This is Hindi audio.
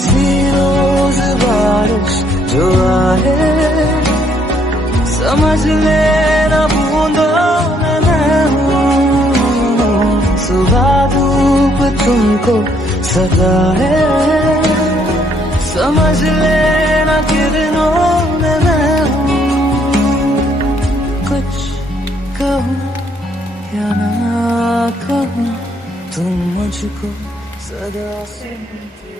किसी रोज बारिश जो आए, समझ लेना बूंदों में मैं हूँ। सुबह धूप तुमको सता है, समझ लेना किरणों में मैं हूँ। कुछ कहूँ या ना कहूँ, तुम मुझको सदा सुनते